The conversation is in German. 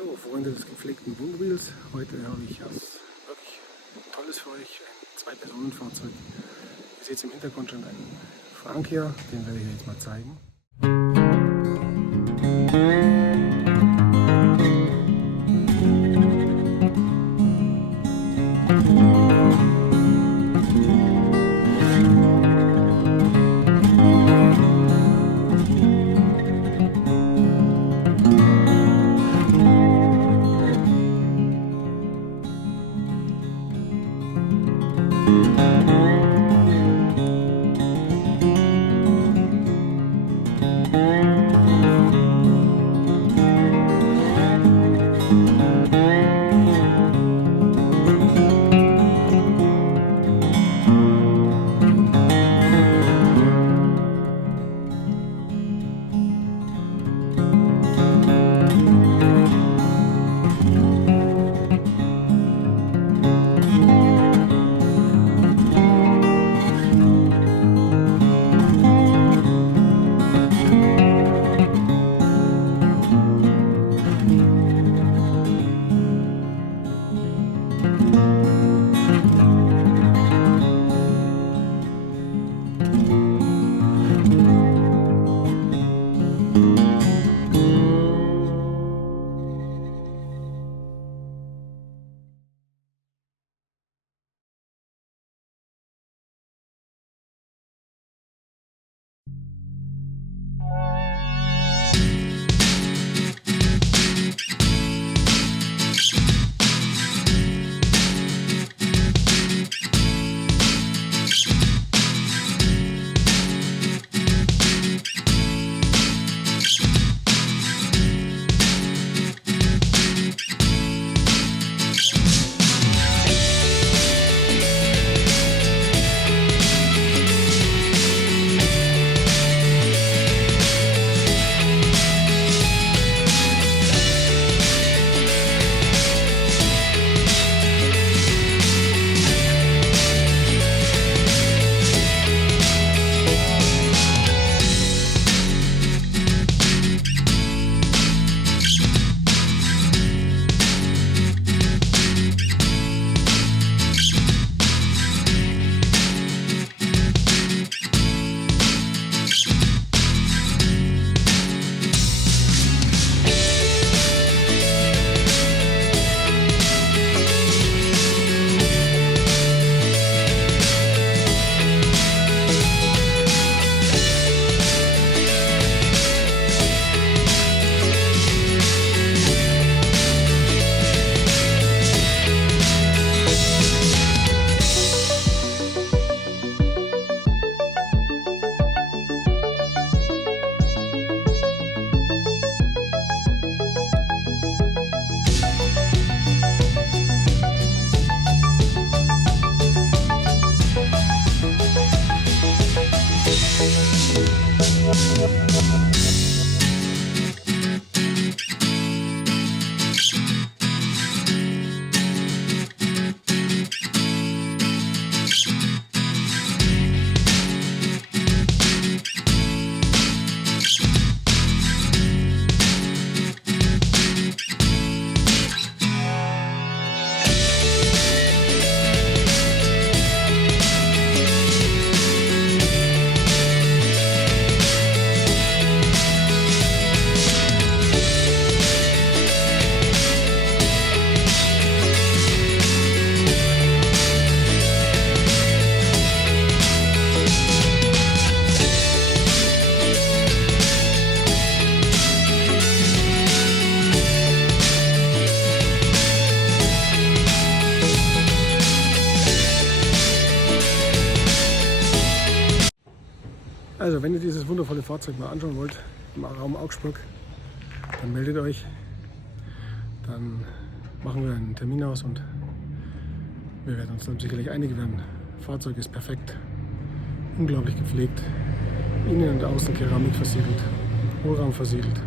So, Freunde des gepflegten Wohnmobils, heute habe ich was wirklich Tolles für euch, ein Zwei-Personen-Fahrzeug. Ihr seht im Hintergrund schon einen Frankia, den werde ich euch jetzt mal zeigen. Also wenn ihr dieses wundervolle Fahrzeug mal anschauen wollt, im Raum Augsburg, dann meldet euch. Dann machen wir einen Termin aus und wir werden uns dann sicherlich einig werden. Das Fahrzeug ist perfekt, unglaublich gepflegt, innen und außen Keramik versiegelt, Hohlraum versiegelt.